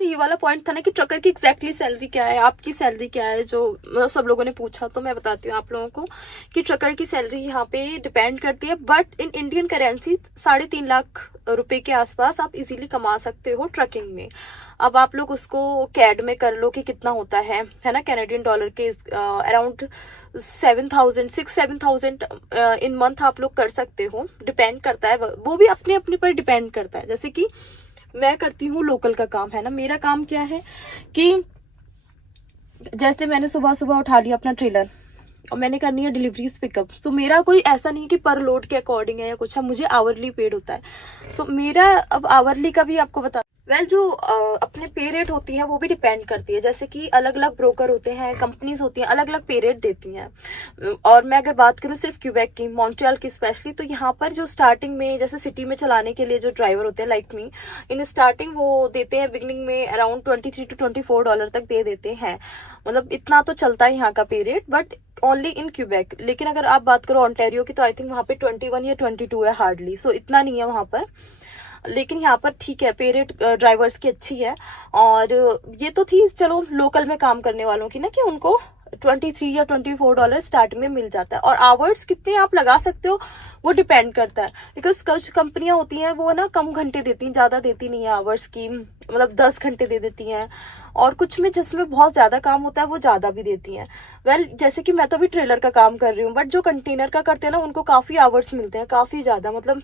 ये वाला पॉइंट था ना कि ट्रकर की एग्जैक्टली सैलरी क्या है, आपकी सैलरी क्या है, जो मतलब सब लोगों ने पूछा, तो मैं बताती हूँ आप लोगों को कि ट्रकर की सैलरी यहाँ पे डिपेंड करती है, but in Indian currency 3.5 lakh रुपए के आसपास आप इजीली कमा सकते हो ट्रकिंग में। अब आप लोग उसको कैड में कर लो कि कितना होता है ना, कैनेडियन डॉलर के अराउंड 7,000 इन मंथ आप लोग कर सकते हो। डिपेंड करता है, वो भी अपने अपने पर डिपेंड करता है। जैसे कि मैं करती हूँ लोकल का काम, है ना। मेरा काम क्या है कि जैसे मैंने सुबह सुबह उठा लिया अपना ट्रेलर और मैंने करनी है डिलीवरीज पिकअप, तो मेरा कोई ऐसा नहीं कि पर लोड के अकॉर्डिंग है या कुछ है, मुझे आवरली पेड होता है। सो मेरा अब आवरली का भी आपको बता जो अपने पे रेट होती है वो भी डिपेंड करती है। जैसे कि अलग अलग ब्रोकर होते हैं, कंपनीज होती हैं, अलग अलग पे रेट देती हैं। और मैं अगर बात करूँ सिर्फ क्यूबेक की, मॉन्ट्रियल की स्पेशली, तो यहाँ पर जो स्टार्टिंग में जैसे सिटी में चलाने के लिए जो ड्राइवर होते हैं लाइक मी, इन स्टार्टिंग वो देते हैं बिगिनिंग में अराउंड $23 to $24 तक दे देते हैं। मतलब इतना तो चलता है यहाँ का पे rate, but only in Quebec. लेकिन अगर आप बात करो ऑन्टेरियो की, तो आई थिंक वहाँ पे 21 या 22 है हार्डली, सो इतना नहीं है वहाँ पर। लेकिन यहाँ पर ठीक है, पे रेट ड्राइवर्स की अच्छी है। और ये तो थी चलो लोकल में काम करने वालों की ना, कि उनको 23 या $24 स्टार्टिंग में मिल जाता है। और आवर्स कितने आप लगा सकते हो वो डिपेंड करता है, बिकॉज कुछ कंपनियां होती हैं वो ना कम घंटे देती हैं, ज्यादा देती नहीं है आवर्स की, मतलब 10 घंटे दे देती हैं। और कुछ में जिसमें बहुत ज्यादा काम होता है वो ज्यादा भी देती हैं। जैसे कि मैं तो अभी ट्रेलर का काम कर रही हूँ, बट जो कंटेनर का करते हैं ना उनको काफी आवर्स मिलते हैं, काफी ज्यादा। मतलब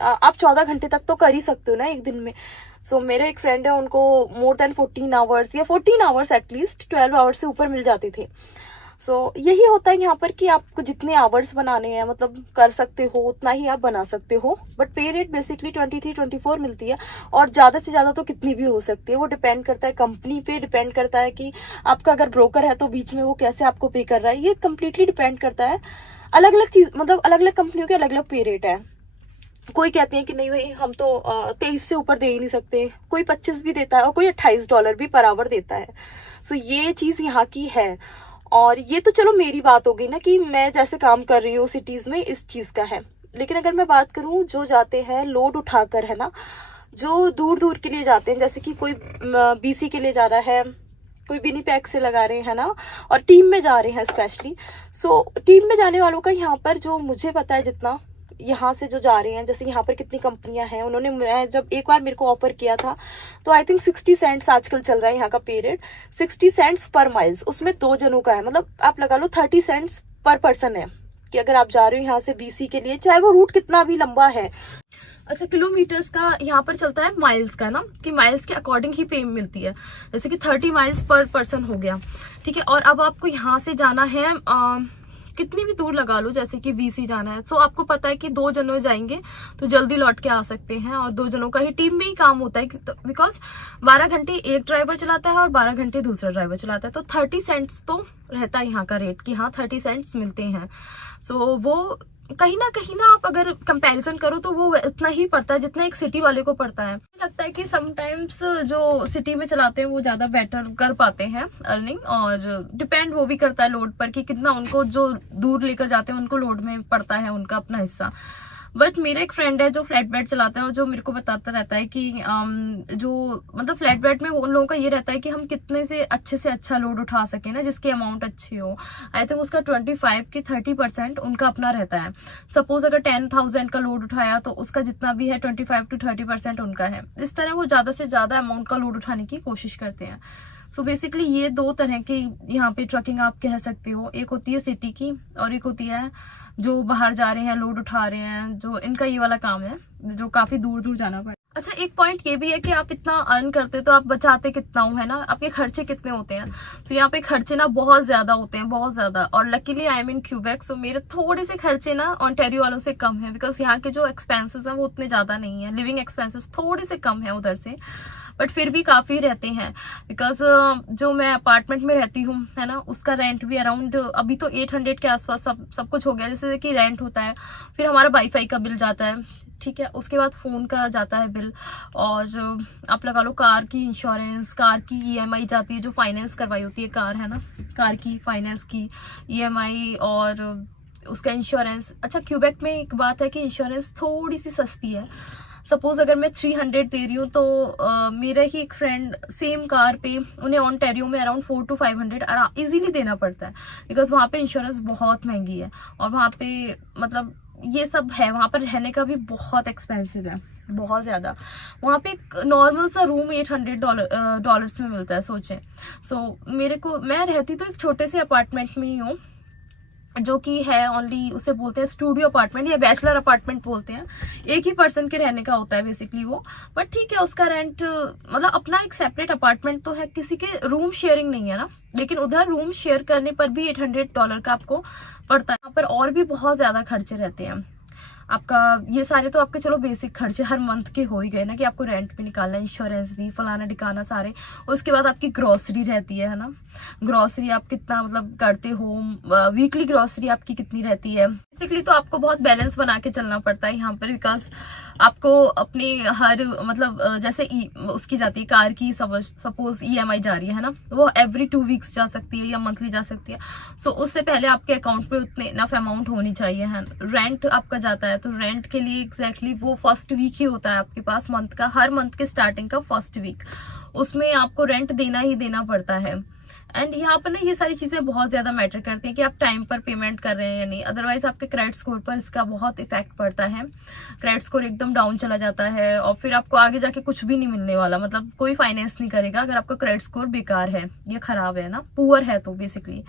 आप 14 घंटे तक तो कर ही सकते हो ना एक दिन में। सो मेरे एक फ्रेंड है, उनको मोर देन 14 आवर्स या 14 आवर्स एटलीस्ट 12 आवर्स से ऊपर मिल जाते थे। सो यही होता है यहाँ पर कि आपको जितने आवर्स बनाने हैं, मतलब कर सकते हो उतना ही आप बना सकते हो। बट पे रेट बेसिकली 23-24 मिलती है, और ज्यादा से ज्यादा तो कितनी भी हो सकती है। वो डिपेंड करता है कंपनी पे, डिपेंड करता है कि आपका अगर ब्रोकर है तो बीच में वो कैसे आपको पे कर रहा है, ये कम्प्लीटली डिपेंड करता है। अलग अलग चीज, मतलब अलग अलग कंपनियों के अलग अलग पे रेट है। कोई कहते हैं कि नहीं भाई हम तो 23 से ऊपर दे ही नहीं सकते, कोई 25 भी देता है, और कोई $28 भी पर आवर देता है। सो ये चीज यहाँ की है। और ये तो चलो मेरी बात हो गई ना कि मैं जैसे काम कर रही हूँ सिटीज में, इस चीज का है। लेकिन अगर मैं बात करूँ जो जाते हैं लोड उठाकर, है ना, जो दूर दूर के लिए जाते हैं, जैसे कि कोई BC के लिए जा रहा है, कोई विनिपेग से लगा रहे हैं ना, और टीम में जा रहे हैं स्पेशली। सो टीम में जाने वालों का यहाँ पर जो मुझे पता है, जितना यहाँ से जो जा रहे हैं, जैसे यहाँ पर कितनी कंपनियां हैं, उन्होंने, मैं जब एक बार मेरे को ऑफर किया था तो आई थिंक 60 सेंट्स आजकल चल रहा है यहाँ का पे रेट, 60 सेंट्स पर माइल्स। उसमें 2 जनों का है, मतलब आप लगा लो 30 सेंट्स पर पर्सन है कि अगर आप जा रहे हो यहाँ से BC के लिए, चाहे वो रूट कितना भी लंबा है। अच्छा, किलोमीटर्स का यहाँ पर चलता है माइल्स का ना, कि माइल्स के अकॉर्डिंग ही पे मिलती है। जैसे कि 30 माइल्स पर पर्सन हो गया, ठीक है। और अब आपको यहाँ से जाना है कितनी भी दूर लगा लो, जैसे कि BC जाना है, सो आपको पता है कि 2 जनों जाएंगे तो जल्दी लौट के आ सकते हैं। और 2 जनों का ही टीम में ही काम होता है, बिकॉज 12 घंटे एक ड्राइवर चलाता है और 12 घंटे दूसरा ड्राइवर चलाता है, तो 30 सेंट्स तो रहता है यहाँ का रेट, कि हाँ 30 सेंट्स मिलते हैं। सो वो कहीं ना आप अगर कंपैरिजन करो तो वो उतना ही पड़ता है जितना एक सिटी वाले को पड़ता है। लगता है कि समटाइम्स जो सिटी में चलाते हैं वो ज्यादा बेटर कर पाते हैं अर्निंग, और डिपेंड वो भी करता है लोड पर कि कितना उनको, जो दूर लेकर जाते हैं उनको लोड में पड़ता है उनका अपना हिस्सा। बट मेरा एक फ्रेंड है जो फ्लैट बेड चलाता है, और जो मेरे को बताता रहता है कि जो मतलब फ्लैट बेड में उन लोगों का ये रहता है कि हम कितने से अच्छा लोड उठा सके ना, जिसकी अमाउंट अच्छी हो। आई थिंक उसका 25 की 30% उनका अपना रहता है। सपोज अगर 10,000 का लोड उठाया तो उसका जितना भी है 25 to 30% उनका है। इस तरह वो ज्यादा से ज्यादा अमाउंट का लोड उठाने की कोशिश करते हैं। सो बेसिकली ये 2 तरह की यहाँ पे ट्रकिंग आप कह सकते हो, एक होती है सिटी की और एक होती है जो बाहर जा रहे हैं लोड उठा रहे हैं, जो इनका ये वाला काम है जो काफी दूर दूर जाना पड़े। अच्छा, एक पॉइंट ये भी है कि आप इतना अर्न करते तो आप बचाते कितना हो, है ना, आपके खर्चे कितने होते हैं। तो यहाँ पे खर्चे ना बहुत ज्यादा होते हैं, बहुत ज्यादा। और luckily I am in Quebec, so मेरे थोड़े से खर्चे ना ऑन्टेरियो वालों से कम है, बिकॉज यहाँ के जो एक्सपेंसेस हैं वो उतने ज्यादा नहीं है, लिविंग एक्सपेंसेस थोड़े से कम है उधर से, बट फिर भी काफी रहते हैं। बिकॉज जो मैं अपार्टमेंट में रहती हूँ, है ना, उसका रेंट भी अराउंड अभी तो 800 के आसपास सब कुछ हो गया। जैसे कि रेंट होता है, फिर हमारा वाईफाई का बिल जाता है, ठीक है, उसके बाद फोन का जाता है बिल, और आप लगा लो कार की इंश्योरेंस, कार की EMI जाती है, जो फाइनेंस करवाई होती है कार, है ना, कार की फाइनेंस की EMI और उसका इंश्योरेंस। अच्छा, क्यूबेक में एक बात है कि इंश्योरेंस थोड़ी सी सस्ती है, सपोज अगर मैं 300 दे रही हूँ तो मेरा ही एक फ्रेंड सेम कार पे उन्हें ऑनटेरियो में अराउंड 400 to 500 इजीली देना पड़ता है, बिकॉज वहाँ पे इंश्योरेंस बहुत महंगी है और वहाँ पे मतलब ये सब है। वहाँ पर रहने का भी बहुत एक्सपेंसिव है, बहुत ज़्यादा। वहाँ पे एक नॉर्मल सा रूम $800 में मिलता है, सोचें। मैं रहती तो एक छोटे से अपार्टमेंट में ही हूँ, जो कि है ओनली, उसे बोलते हैं स्टूडियो अपार्टमेंट या बैचलर अपार्टमेंट बोलते हैं। एक ही पर्सन के रहने का होता है बेसिकली वो, बट ठीक है, उसका रेंट मतलब अपना एक सेपरेट अपार्टमेंट तो है, किसी के रूम शेयरिंग नहीं है ना। लेकिन उधर रूम शेयर करने पर भी $800 का आपको पड़ता है। यहाँ पर और भी बहुत ज्यादा खर्चे रहते हैं आपका। ये सारे तो आपके चलो बेसिक खर्चे हर मंथ के हो ही गए ना, कि आपको रेंट भी निकालना है, इंश्योरेंस भी, फलाना ढिकाना सारे। उसके बाद आपकी ग्रोसरी रहती है ना, ग्रोसरी आप कितना मतलब करते हो, वीकली ग्रोसरी आपकी कितनी रहती है। बेसिकली तो आपको बहुत बैलेंस बना के चलना पड़ता है यहाँ पर, बिकॉज आपको अपने हर मतलब जैसे उसकी जाती है कार की, सपोज EMI जा रही है ना, वो एवरी 2 वीक्स जा सकती है या मंथली जा सकती है। सो उससे पहले आपके अकाउंट पे उतने इनफ अमाउंट होनी चाहिए है। रेंट आपका जाता है तो रेंट के लिए एग्जैक्टली वो फर्स्ट वीक ही होता है आपके पास मंथ का, हर मंथ के स्टार्टिंग का फर्स्ट वीक, उसमें आपको रेंट देना ही देना पड़ता है। एंड यहाँ पर ना ये सारी चीजें बहुत ज्यादा मैटर करती हैं कि आप टाइम पर पेमेंट कर रहे हैं या नहीं, अदरवाइज आपके क्रेडिट स्कोर पर इसका बहुत इफेक्ट पड़ता है। क्रेडिट स्कोर एकदम डाउन चला जाता है और फिर आपको आगे जाके कुछ भी नहीं मिलने वाला, मतलब कोई फाइनेंस नहीं करेगा अगर आपका क्रेडिट स्कोर बेकार है या खराब है ना, पुअर है तो बेसिकली।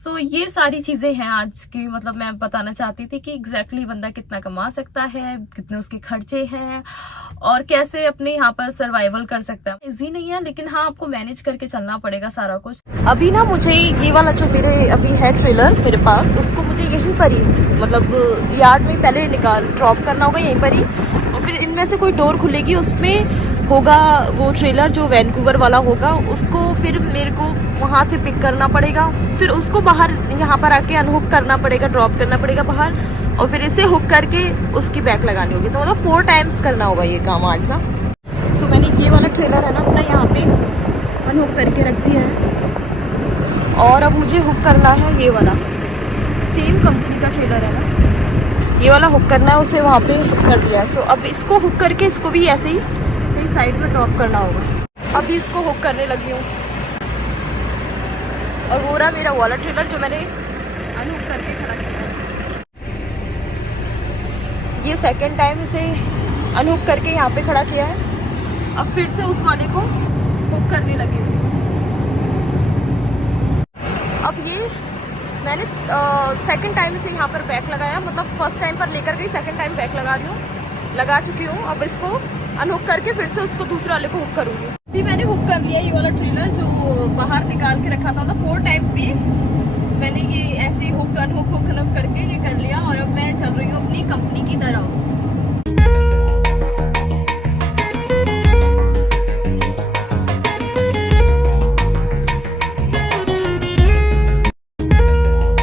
सो ये सारी चीजें हैं आज की, मतलब मैं बताना चाहती थी कि एग्जैक्टली बंदा कितना कमा सकता है, कितने उसके खर्चे हैं और कैसे अपने यहाँ पर सर्वाइवल कर सकता है। इजी नहीं है, लेकिन हाँ आपको मैनेज करके चलना पड़ेगा सारा कुछ। अभी ना मुझे ये वाला जो मेरे अभी है ट्रेलर मेरे पास, उसको मुझे यहीं पर ही मतलब यार्ड में पहले ड्रॉप करना होगा यहीं पर ही, और फिर इनमें से कोई डोर खुलेगी, उसमें होगा वो ट्रेलर जो वैंकूवर वाला होगा, उसको फिर मेरे को वहाँ से पिक करना पड़ेगा, फिर उसको बाहर यहाँ पर आके अनहुक करना पड़ेगा, ड्रॉप करना पड़ेगा बाहर, और फिर इसे हुक करके उसकी बैक लगानी होगी। तो मतलब 4 टाइम्स करना होगा ये काम आज ना। सो मैंने ये वाला ट्रेलर है ना अपना यहाँ पे अनहुक करके रख दिया है, और अब मुझे हुक करना है ये वाला, सेम कंपनी का ट्रेलर है ना, ये वाला हुक करना है, उसे वहाँ पे हुक कर दिया है। सो अब इसको हुक करके इसको भी ऐसे ही साइड में ड्रॉप करना होगा। अभी इसको हुक करने लगी हूँ, और वो रहा मेरा वाला ट्रेलर जो मैंने अनहुक करके खड़ा किया है। ये सेकंड टाइम इसे अनहुक करके यहाँ पे खड़ा किया है। अब फिर से उस वाले को हुक करने लगी हूँ। अब ये मैंने सेकंड टाइम इसे यहाँ पर बैक लगाया, मतलब फर्स्ट टाइम पर लेकर गई, सेकंड टाइम बैक लगा चुकी हूँ। अब इसको अनहुक करके फिर से उसको दूसरे वाले को हुक करूंगी। अभी मैंने हुक कर लिया ये वाला ट्रेलर जो बाहर निकाल के रखा था, मतलब 4 टाइम पे मैंने ये ऐसे हुक अनहुक करके ये कर लिया, और अब मैं चल रही हूँ अपनी कंपनी की तरफ।